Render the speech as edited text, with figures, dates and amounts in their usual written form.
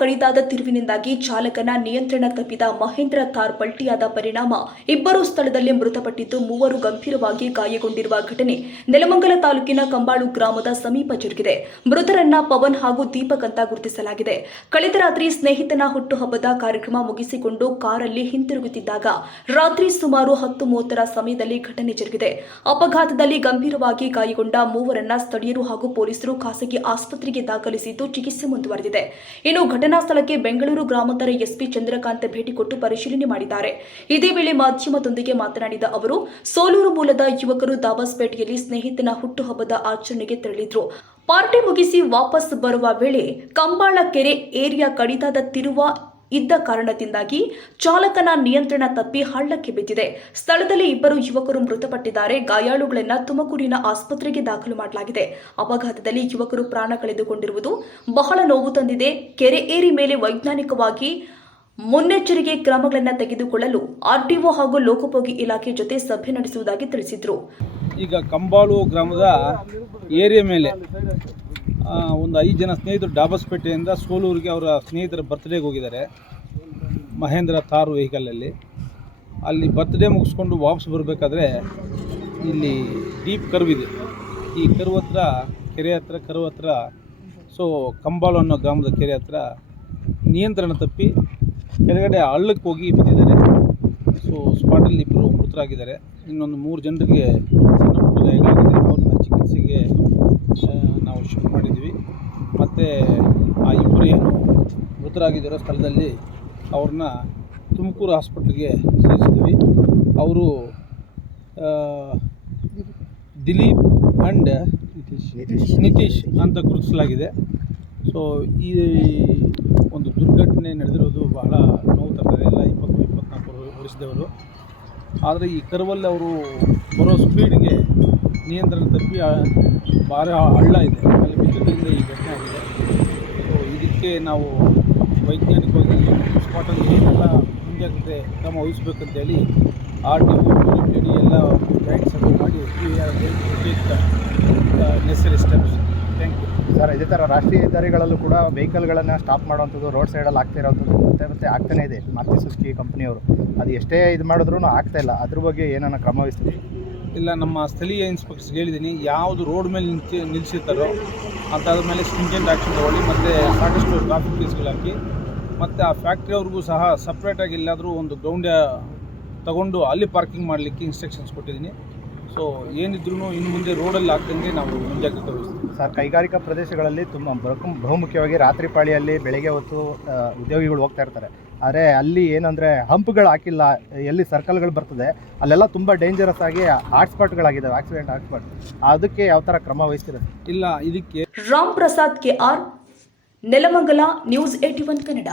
ಕಡಿದಾದ ತಿರುವಿನಿಂದಾಗಿ ಚಾಲಕನ ನಿಯಂತ್ರಣ ತಪ್ಪಿದ ಮಹೇಂದ್ರ ಥಾರ್ ಪಲ್ಟಿಯಾದ ಪರಿಣಾಮ ಇಬ್ಬರು ಸ್ಥಳದಲ್ಲೇ ಮೃತಪಟ್ಟಿದ್ದು ಮೂವರು ಗಂಭೀರವಾಗಿ ಗಾಯಗೊಂಡಿರುವ ಘಟನೆ ನೆಲಮಂಗಲ ತಾಲೂಕಿನ ಕಂಬಾಳು ಗ್ರಾಮದ ಸಮೀಪ ಜರುಗಿದೆ. ಮೃತರನ್ನ ಪವನ್ ಹಾಗೂ ದೀಪಕ್ ಅಂತ ಗುರುತಿಸಲಾಗಿದೆ. ಕಳೆದ ರಾತ್ರಿ ಸ್ನೇಹಿತನ ಹುಟ್ಟುಹಬ್ಬದ ಕಾರ್ಯಕ್ರಮ ಮುಗಿಸಿಕೊಂಡು ಕಾರಲ್ಲಿ ಹಿಂತಿರುಗುತ್ತಿದ್ದಾಗ ರಾತ್ರಿ ಸುಮಾರು 10:30 ಸಮಯದಲ್ಲಿ ಘಟನೆ ಜರುಗಿದೆ. ಅಪಘಾತದಲ್ಲಿ ಗಂಭೀರವಾಗಿ ಗಾಯಗೊಂಡ ಮೂವರನ್ನ ಸ್ಥಳೀಯರು ಹಾಗೂ ಪೊಲೀಸರು ಖಾಸಗಿ ಆಸ್ಪತ್ರೆಗೆ ದಾಖಲಿಸಿದ್ದು ಚಿಕಿತ್ಸೆ ಮುಂದುವರೆದಿದೆ. ಇನ್ನು ಘಟನಾ ಸ್ಥಳಕ್ಕೆ ಬೆಂಗಳೂರು ಗ್ರಾಮಾಂತರ ಎಸ್ಪಿ ಚಂದ್ರಕಾಂತ್ ಭೇಟಿ ಕೊಟ್ಟು ಪರಿಶೀಲನೆ ಮಾಡಿದ್ದಾರೆ. ಇದೇ ವೇಳೆ ಮಾಧ್ಯಮದೊಂದಿಗೆ ಮಾತನಾಡಿದ ಅವರು, ಸೋಲೂರು ಮೂಲದ ಯುವಕರು ದಾಬಸ್ಪೇಟೆಯಲ್ಲಿ ಸ್ನೇಹಿತನ ಹುಟ್ಟುಹಬ್ಬದ ಆಚರಣೆಗೆ ತೆರಳಿದ್ರು. ಪಾರ್ಟಿ ಮುಗಿಸಿ ವಾಪಸ್ ಬರುವ ವೇಳೆ ಕಂಬಾಳ ಕೆರೆ ಏರಿಯಾ ಕಡಿದಾದ ತಿರುವ ಇದ್ದ ಕಾರಣದಿಂದಾಗಿ ಚಾಲಕನ ನಿಯಂತ್ರಣ ತಪ್ಪಿ ಹಳ್ಳಕ್ಕೆ ಬಿದ್ದಿದೆ. ಸ್ಥಳದಲ್ಲಿ ಇಬ್ಬರು ಯುವಕರು ಮೃತಪಟ್ಟಿದ್ದಾರೆ. ಗಾಯಾಳುಗಳನ್ನು ತುಮಕೂರಿನ ಆಸ್ಪತ್ರೆಗೆ ದಾಖಲು ಮಾಡಲಾಗಿದೆ. ಅಪಘಾತದಲ್ಲಿ ಯುವಕರು ಪ್ರಾಣ ಕಳೆದುಕೊಂಡಿರುವುದು ಬಹಳ ನೋವು ತಂದಿದೆ. ಕೆರೆ ಏರಿ ಮೇಲೆ ವೈಜ್ಞಾನಿಕವಾಗಿ ಮುನ್ನೆಚ್ಚರಿಕೆ ಕ್ರಮಗಳನ್ನು ತೆಗೆದುಕೊಳ್ಳಲು ಆರ್ಟಿಒ ಹಾಗೂ ಲೋಕೋಪಯೋಗಿ ಇಲಾಖೆ ಜೊತೆ ಸಭೆ ನಡೆಸುವುದಾಗಿ ತಿಳಿಸಿದರು. ಈಗ ಕಂಬಾಳು ಗ್ರಾಮದ ಏರಿಯಾ ಮೇಲೆ ಒಂದು 5 ಜನ ಸ್ನೇಹಿತರು ಡಾಬಸ್ಪೇಟೆಯಿಂದ ಸೋಲೂರಿಗೆ ಅವರ ಸ್ನೇಹಿತರ ಬರ್ತ್ಡೇಗೆ ಹೋಗಿದ್ದಾರೆ. ಮಹೇಂದ್ರ ಥಾರ್ ವೆಹಿಕಲಲ್ಲಿ ಅಲ್ಲಿ ಬರ್ತ್ಡೇ ಮುಗಿಸ್ಕೊಂಡು ವಾಪಸ್ ಬರಬೇಕಾದ್ರೆ ಇಲ್ಲಿ ಡೀಪ್ ಕರ್ವ್ ಇದೆ. ಈ ಕರ್ವ್ ಹತ್ರ ಕೆರೆ ಹತ್ರ ಕರ್ವ್ ಹತ್ರ ಕಂಬಾಳು ಅನ್ನೋ ಗ್ರಾಮದ ಕೆರೆ ಹತ್ರ ನಿಯಂತ್ರಣ ತಪ್ಪಿ ಕೆಳಗಡೆ ಹಳ್ಳಕ್ಕೆ ಹೋಗಿ ಬಿದ್ದಿದ್ದಾರೆ. ಸ್ಪಾಟಲ್ಲಿ ಇಬ್ಬರು ಮೃತರಾಗಿದ್ದಾರೆ. ಇನ್ನೊಂದು 3 ಜನರಿಗೆ ಸಣ್ಣ ಪುಟ್ಟ ಗಾಯಗಳಾಗಿದೆ. ಅವ್ರನ್ನ ಚಿಕಿತ್ಸೆಗೆ ನಾವು ಶಿಫ್ಟ್ ಮಾಡಿದ್ವಿ. ಮತ್ತು ಆ ಇಬ್ಬರು ಏನು ಮೃತರಾಗಿದ್ದಾರೋ ಸ್ಥಳದಲ್ಲಿ ಅವ್ರನ್ನ ತುಮಕೂರು ಹಾಸ್ಪಿಟ್ಲಿಗೆ ಸೇರಿಸಿದ್ವಿ. ಅವರು ದಿಲೀಪ್ ಆ್ಯಂಡ್ ನಿತೀಶ್ ಅಂತ ಗುರುತಿಸಲಾಗಿದೆ. ಈ ಒಂದು ದುರ್ಘಟನೆ ನಡೆದಿರೋದು ಬಹಳ ನೋವು ತರ್ತದೆ. ಎಲ್ಲ 20-24 ವರ್ಷದವರು. ಆದರೆ ಈ ಕರ್ವಲ್ಲಿ ಅವರು ಬರೋ ಸ್ಪೀಡ್ಗೆ ನಿಯಂತ್ರಣ ತಪ್ಪಿ ಭಾಳ ಹಳ್ಳ ಇದೆ, ಅಲ್ಲಿ ಬಿದ್ದಿದ್ದರಿಂದ ಈ ಘಟನೆ ಆಗಿದೆ. ಇದಕ್ಕೆ ನಾವು ವೈಜ್ಞಾನಿಕವಾಗಿ ಸ್ಪಾಟಲ್ಲಿ ಏನೆಲ್ಲ ಮುಂಜಾಗ್ರತೆ ಕ್ರಮ ವಹಿಸಬೇಕಂತೇಳಿ RTO ಎಲ್ಲ ಗೈಡ್ಸ್ ಮಾಡಿ necessary steps. Thank you sir. ಇದೇ ಥರ ರಾಷ್ಟ್ರೀಯ ಹೆದ್ದಾರಿಗಳಲ್ಲೂ ಕೂಡ ವೆಹಿಕಲ್ಗಳನ್ನು ಸ್ಟಾಪ್ ಮಾಡೋವಂಥದ್ದು, ರೋಡ್ ಸೈಡಲ್ಲಿ ಆಗ್ತಾ ಇರೋವಂಥದ್ದು ಮತ್ತೆ ಆಗ್ತಾನೇ ಇದೆ. ಮಾರುತಿ ಸುಜುಕಿ ಕಂಪ್ನಿಯವರು ಅದು ಎಷ್ಟೇ ಇದು ಮಾಡಿದ್ರೂ ಆಗ್ತಾಯಿಲ್ಲ. ಅದ್ರ ಬಗ್ಗೆ ಏನಾನ ಕ್ರಮ ವಹಿಸ್ತೀವಿ? ಇಲ್ಲ, ನಮ್ಮ ಸ್ಥಳೀಯ ಇನ್ಸ್ಪೆಕ್ಟರ್ಸ್ಗೆ ಹೇಳಿದ್ದೀನಿ, ಯಾವುದು ರೋಡ್ ಮೇಲೆ ನಿಲ್ಲಿಸಿರ್ತಾರೋ ಅಂಥದ್ರ ಮೇಲೆ ಸ್ಟಿಂಜೆಂಟ್ ಆ್ಯಕ್ಷನ್ ತಗೊಳ್ಳಿ, ಮತ್ತು ಸಾಕಷ್ಟು ಟ್ರಾಫಿಕ್ ಕೇಸ್ಗಳು ಹಾಕಿ, ಮತ್ತು ಆ ಫ್ಯಾಕ್ಟ್ರಿಯವ್ರಿಗೂ ಸಹ ಸಪ್ರೇಟಾಗಿ ಎಲ್ಲಾದರೂ ಒಂದು ಗ್ರೌಂಡ್ ತಗೊಂಡು ಅಲ್ಲಿ ಪಾರ್ಕಿಂಗ್ ಮಾಡಲಿಕ್ಕೆ ಇನ್ಸ್ಟ್ರಕ್ಷನ್ಸ್ ಕೊಟ್ಟಿದ್ದೀನಿ. ಏನಿದ್ರೂ ಇನ್ನು ಮುಂದೆ ರೋಡಲ್ಲಿ ಆಗ್ತಂಗೆ ನಾವು ಮುಂಜಾಗ್ರತೆ ವಹಿಸ್ತೀವಿ. ಸರ್, ಕೈಗಾರಿಕಾ ಪ್ರದೇಶಗಳಲ್ಲಿ ತುಂಬ ಬಹುಮುಖ್ಯವಾಗಿ ರಾತ್ರಿ ಪಾಳಿಯಲ್ಲಿ ಬೆಳಗ್ಗೆ ಹೊತ್ತು ಉದ್ಯೋಗಿಗಳು ಹೋಗ್ತಾ ಇರ್ತಾರೆ. ಆದರೆ ಅಲ್ಲಿ ಏನಂದರೆ ಹಂಪ್ಗಳು ಹಾಕಿಲ್ಲ, ಎಲ್ಲಿ ಸರ್ಕಲ್ಗಳು ಬರ್ತದೆ ಅಲ್ಲೆಲ್ಲ ತುಂಬ ಡೇಂಜರಸ್ ಆಗಿ ಹಾಟ್ಸ್ಪಾಟ್ಗಳಾಗಿದ್ದಾವೆ, ಆಕ್ಸಿಡೆಂಟ್ ಹಾಟ್ಸ್ಪಾಟ್. ಅದಕ್ಕೆ ಯಾವ ಥರ ಕ್ರಮ ವಹಿಸ್ತೀರ? ಇಲ್ಲ, ಇದಕ್ಕೆ ರಾಮ್ ಪ್ರಸಾದ್ KR, ನೆಲಮಂಗಲ, ನ್ಯೂಸ್ 81 ಕನ್ನಡ.